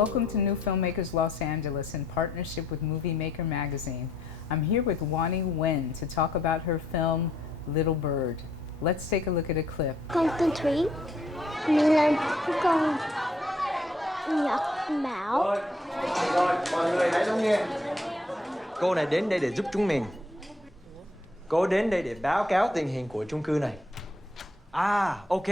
Welcome to NewFilmmakers Los Angeles in partnership with Movie Maker magazine. I'm here with Nguyen to talk about her film Little Bird. Let's take a look at a clip. Con tên Thủy, mình là con Nhật Bảo. Rồi, mọi người hãy lắng nghe. Cô này đến đây để giúp chúng mình. Cô đến đây để báo cáo tình hình của chung cư này. À, ok.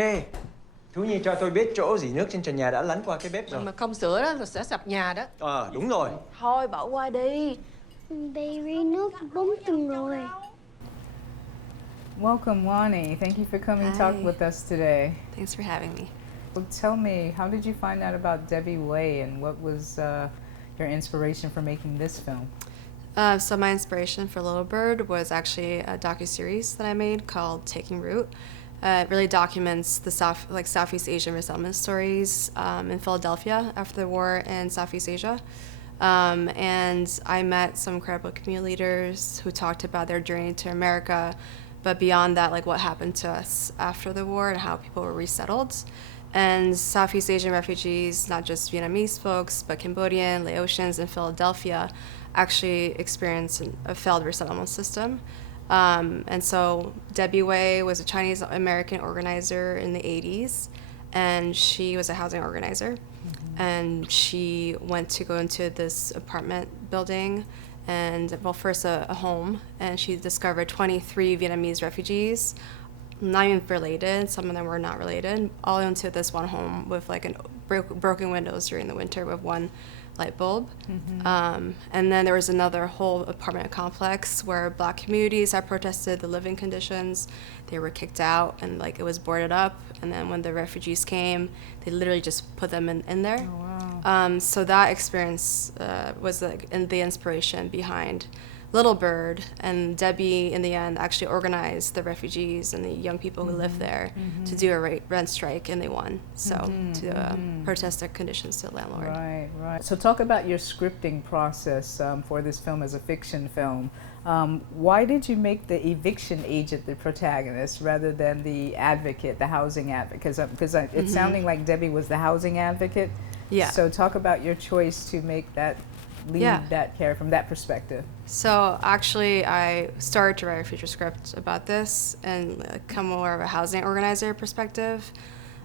Thú Nhi cho tôi biết chỗ dỉ nước trên trần nhà đã lấn qua cái bếp rồi. Mà không sửa đó, rồi sẽ sập nhà đó. Đúng rồi. Thôi, bỏ qua đi. Bị ri nước 4 tuần rồi. Welcome, Oanh-Nhi. Thank you for coming to talk with us today. Thanks for having me. Well, tell me, how did you find out about Debbie Way, and what was your inspiration for making this film? So my inspiration for Little Bird was actually a docuseries that I made called Taking Root. It really documents the Southeast Asian resettlement stories in Philadelphia after the war in Southeast Asia. And I met some incredible community leaders who talked about their journey to America, but beyond that, like what happened to us after the war and how people were resettled. And Southeast Asian refugees, not just Vietnamese folks, but Cambodian, Laotians, and Philadelphia, actually experienced a failed resettlement system. And so Debbie Way was a Chinese American organizer in the 80s, and she was a housing organizer. Mm-hmm. And she went to go into this apartment building, and well, first a home, and she discovered 23 Vietnamese refugees, not even related, some of them were not related, all into this one home with like broken windows during the winter with one light bulb. Mm-hmm. And then there was another whole apartment complex where Black communities had protested the living conditions. They were kicked out and like it was boarded up. And then when the refugees came, they literally just put them in there. Oh, wow. So that experience was like the inspiration behind Little Bird, and Debbie in the end actually organized the refugees and the young people who live there to do a rent strike, and they won. So to protest their conditions to the landlord. Right, right. So talk about your scripting process for this film as a fiction film. Why did you make the eviction agent the protagonist rather than the advocate, the housing advocate? Because it's sounding like Debbie was the housing advocate. Yeah. So talk about your choice to make that that character from that perspective. So actually, I started to write a feature script about this and come more of a housing organizer perspective.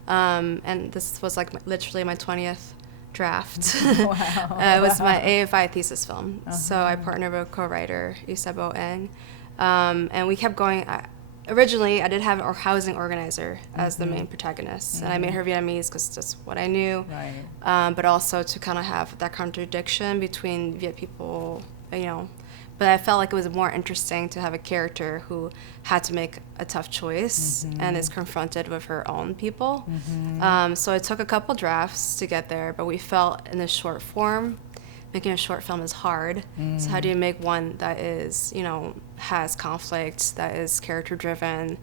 And this was like literally my 20th draft. Wow. It was my AFI thesis film. So I partnered with a co-writer, Isabel Eng. And we kept going. Originally, I did have a housing organizer as the main protagonist, and I made her Vietnamese because that's what I knew. Right. But also to kind of have that contradiction between Viet people, you know. But I felt like it was more interesting to have a character who had to make a tough choice and is confronted with her own people. So it took a couple drafts to get there, but we felt in the short form, making a short film is hard. So how do you make one that is, you know, has conflict, that is character driven,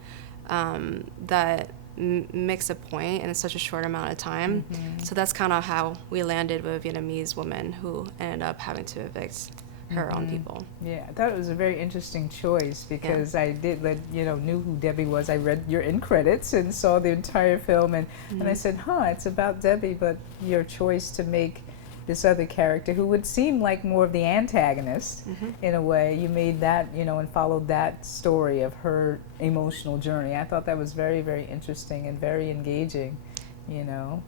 that makes a point in such a short amount of time? So that's kind of how we landed with a Vietnamese woman who ended up having to evict her own people. Yeah, I thought it was a very interesting choice because I did knew who Debbie was. I read your end credits and saw the entire film, and I said, it's about Debbie, but your choice to make this other character who would seem like more of the antagonist in a way, you made that, and followed that story of her emotional journey. I thought that was very, very interesting and very engaging,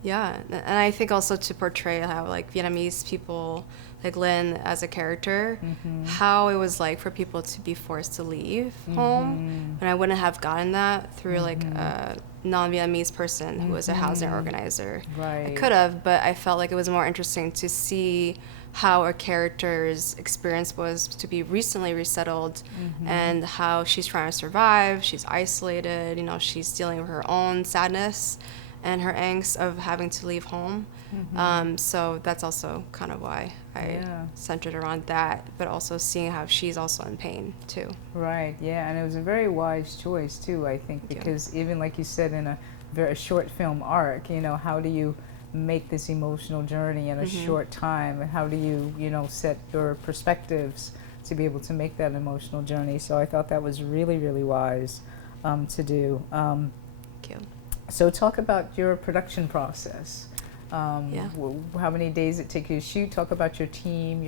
Yeah, and I think also to portray how like Vietnamese people, like Nguyen as a character, how it was like for people to be forced to leave home, and I wouldn't have gotten that through like a non-Vietnamese person who was a housing organizer. Right. I could have, but I felt like it was more interesting to see how a character's experience was to be recently resettled and how she's trying to survive, she's isolated, she's dealing with her own sadness and her angst of having to leave home. So that's also kind of why I centered around that, but also seeing how she's also in pain too. Right, yeah, and it was a very wise choice too, I think, because even like you said, in a very short film arc, how do you make this emotional journey in a short time, and how do you, set your perspectives to be able to make that emotional journey? So I thought that was really, really wise to do. Thank you. So talk about your production process. Yeah. How many days it take you to shoot? Talk about your team,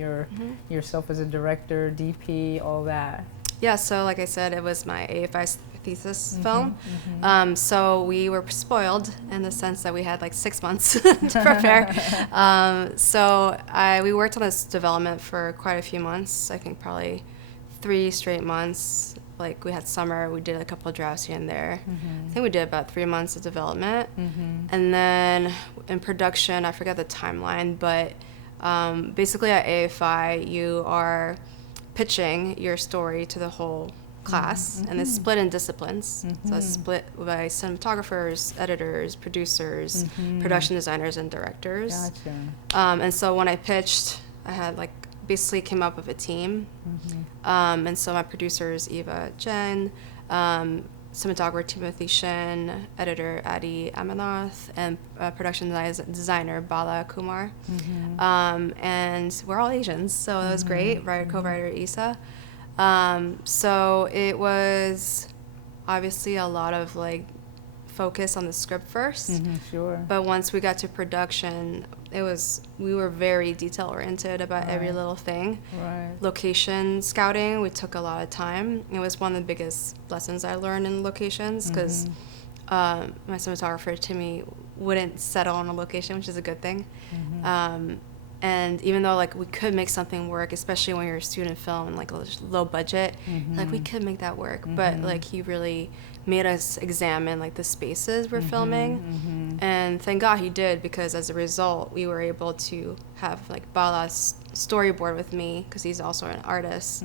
yourself as a director, DP, all that. Yeah, so like I said, it was my AFI thesis film. So we were spoiled in the sense that we had like 6 months to prepare. We worked on this development for quite a few months. I think probably 3 straight months. Like we had summer, we did a couple of drafts here and there. I think we did about 3 months of development. And then in production, I forget the timeline, but basically at AFI, you are pitching your story to the whole class, and it's split in disciplines. So it's split by cinematographers, editors, producers, production designers, and directors. Gotcha. And so when I pitched, I had basically came up with a team. And so my producers, Eva Jen, cinematographer Timothy Shin, editor Adi Amanath, and production designer Bala Kumar. And we're all Asians, so it was great. Co-writer Isa. So it was obviously a lot of focus on the script first. Sure. But once we got to production, we were very detail oriented about every little thing. Right. Location scouting, we took a lot of time. It was one of the biggest lessons I learned in locations, because my cinematographer Timmy wouldn't settle on a location, which is a good thing. And even though we could make something work, especially when you're a student film and low budget, we could make that work. But he really made us examine the spaces we're filming, and thank God he did, because as a result we were able to have Bala's storyboard with me, because he's also an artist,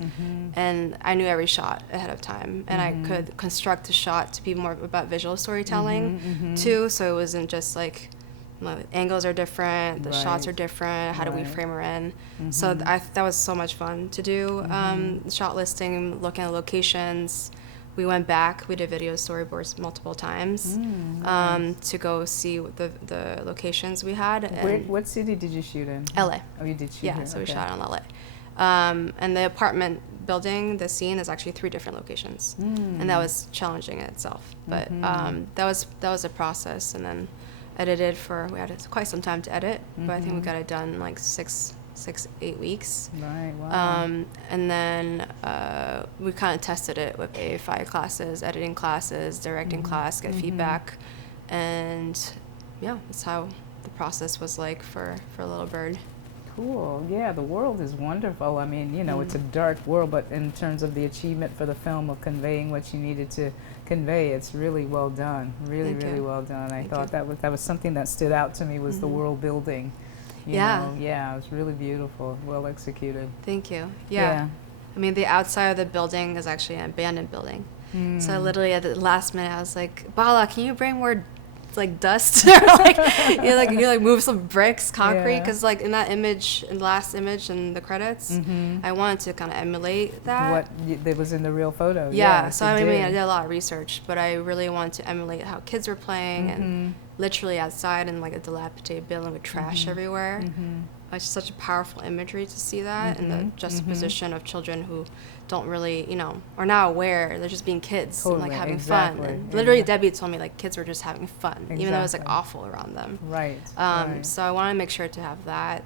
and I knew every shot ahead of time, and I could construct the shot to be more about visual storytelling too, so it wasn't just angles are different, the shots are different, how do we frame her in. So that was so much fun to do. Shot listing, looking at locations. We went back, we did video storyboards multiple times to go see the locations we had. What city did you shoot in? LA. Oh, you did shoot Yeah, here. so we Okay. shot in LA. And the apartment building, the scene is actually 3 different locations. And that was challenging in itself. But that was a process, and then edited we had quite some time to edit, but I think we got it done in 8 weeks. Right, wow. And then we kind of tested it with AFI classes, editing classes, directing class, get feedback, and yeah, that's how the process was for Little Bird. Cool. Yeah, the world is wonderful. I mean, it's a dark world, but in terms of the achievement for the film of conveying what you needed to convey, it's really well done. Really, Thank really you. well done. I Thank thought that was something that stood out to me, was the world building. You know? Yeah, it was really beautiful, well executed. Thank you. Yeah. I mean, the outside of the building is actually an abandoned building. So literally at the last minute, I was like, Bala, can you bring more dust, or you move some bricks, concrete, because in that image, in the last image in the credits, I wanted to kind of emulate that. That was in the real photo. Yeah, Yes, so it I did. did a lot of research, but I really wanted to emulate how kids were playing, and literally outside in a dilapidated building with trash everywhere. It's such a powerful imagery to see that, and the juxtaposition of children who don't really, are not aware. They're just being kids and having fun. And literally, Debbie told me kids were just having fun, even though it was awful around them. Right. So I want to make sure to have that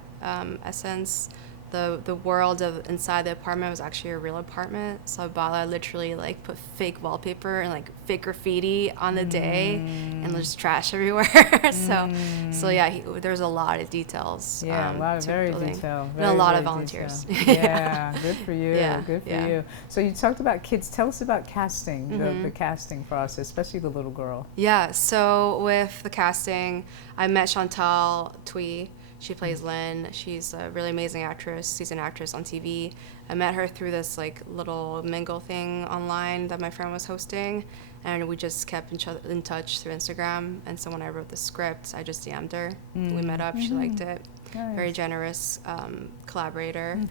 essence. The world of inside the apartment was actually a real apartment. So Bala literally put fake wallpaper and fake graffiti on the day, and there's trash everywhere. So yeah, there's a lot of details. Yeah, a lot of very building. detailed. And a lot of volunteers. Yeah, good for you. Yeah, Good for yeah. you. So you talked about kids. Tell us about casting, the casting process, especially the little girl. Yeah, so with the casting, I met Chantal Thuy. She plays Lynn. She's a really amazing actress, seasoned actress on TV. I met her through this little mingle thing online that my friend was hosting, and we just kept in touch through Instagram. And so when I wrote the script, I just DM'd her. We met up. She liked it. Nice. Very generous collaborator.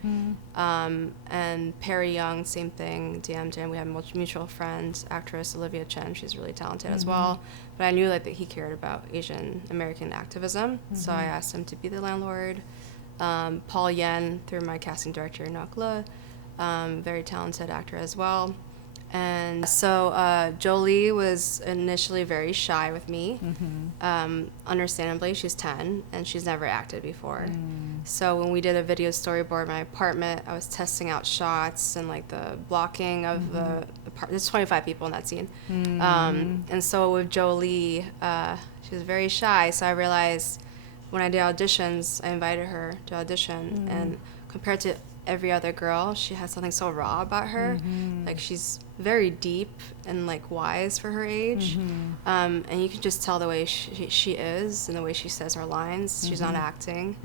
And Perry Young, same thing, DM'd him. We have a mutual friend, actress Olivia Chen. She's really talented as well. But I knew that he cared about Asian American activism, so I asked him to be the landlord. Paul Nguyen, through my casting director, Nok Le, very talented actor as well. And so Jolie was initially very shy with me. Understandably, she's 10 and she's never acted before. So when we did a video storyboard in my apartment, I was testing out shots and like the blocking of the apartment. There's 25 people in that scene. And so with Jolie, she was very shy. So I realized when I did auditions, I invited her to audition. And compared to every other girl, she has something so raw about her. Like she's very deep and like wise for her age. And you can just tell the way she is and the way she says her lines. She's not acting.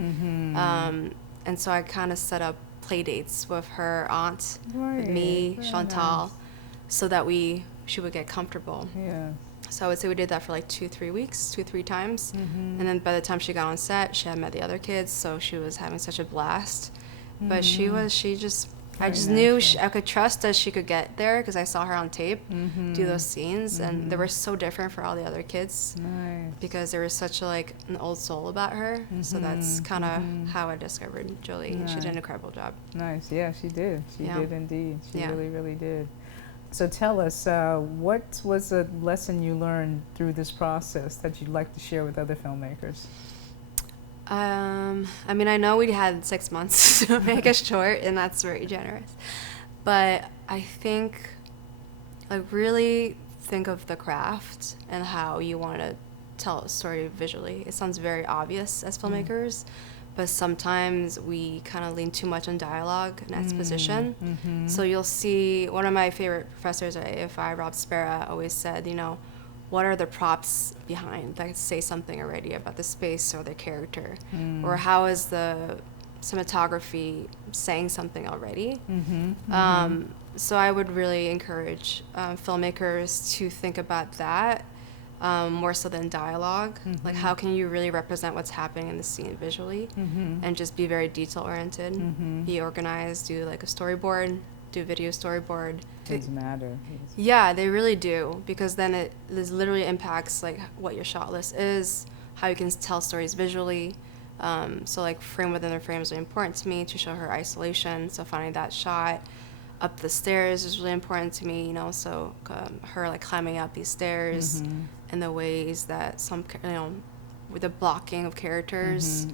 And so I kind of set up play dates with her aunt, with me, Chantal, so that she would get comfortable. So I would say we did that for like 2-3 weeks, 2-3 times. And then by the time she got on set, she had met the other kids, so she was having such a blast. But I just knew I could trust that she could get there because I saw her on tape do those scenes, and they were so different for all the other kids because there was such an old soul about her. So that's kind of how I discovered Jolie. She did an incredible job. Nice. Yeah, she did. She did indeed. She really, really did. So tell us, what was a lesson you learned through this process that you'd like to share with other filmmakers? I mean, I know we had 6 months to make a short, and that's very generous. But I think, really think of the craft and how you want to tell a story visually. It sounds very obvious as filmmakers, but sometimes we kind of lean too much on dialogue and exposition. So you'll see one of my favorite professors at AFI, Rob Spera, always said, what are the props behind that say something already about the space or the character? Or how is the cinematography saying something already? So I would really encourage filmmakers to think about that more so than dialogue. Like, how can you really represent what's happening in the scene visually? And just be very detail-oriented, be organized, do a storyboard, do video storyboard. Does matter. Yeah, they really do, because then it literally impacts what your shot list is, how you can tell stories visually. So frame within the frame is really important to me to show her isolation. So finding that shot up the stairs is really important to me. So her climbing up these stairs and the ways that with the blocking of characters,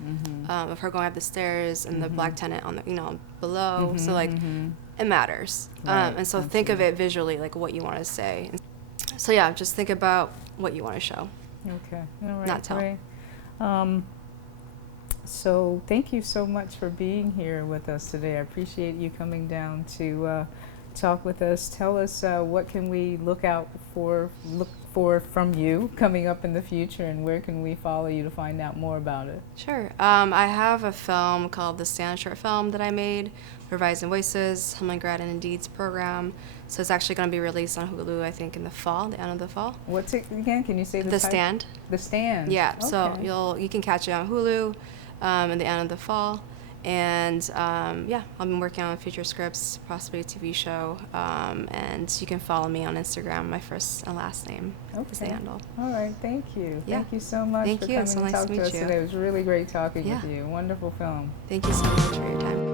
of her going up the stairs and the black tenant on the below. So it matters. And so think of it visually, what you want to say. So yeah, just think about what you want to show. Okay. All right. Not tell. Great. So thank you so much for being here with us today. I appreciate you coming down to talk with us. Tell us what can we look for from you coming up in the future, and where can we follow you to find out more about it? Sure. I have a film called The Stand short film that I made, Revising Voices, Hummingbird and Indeed's program. So it's actually going to be released on Hulu, I think, in the fall, the end of the fall. What's it again? Can you say the The title? Stand. The Stand. Yeah. Okay. So you can catch it on Hulu in the end of the fall. And I'll be working on future scripts, possibly a TV show. And you can follow me on Instagram. My first and last name is the handle. All right. Thank you. Yeah. Thank you so much Thank for you. coming So and nice to talking to meet us you. today. It was really great talking with you. Wonderful film. Thank you so much for your time.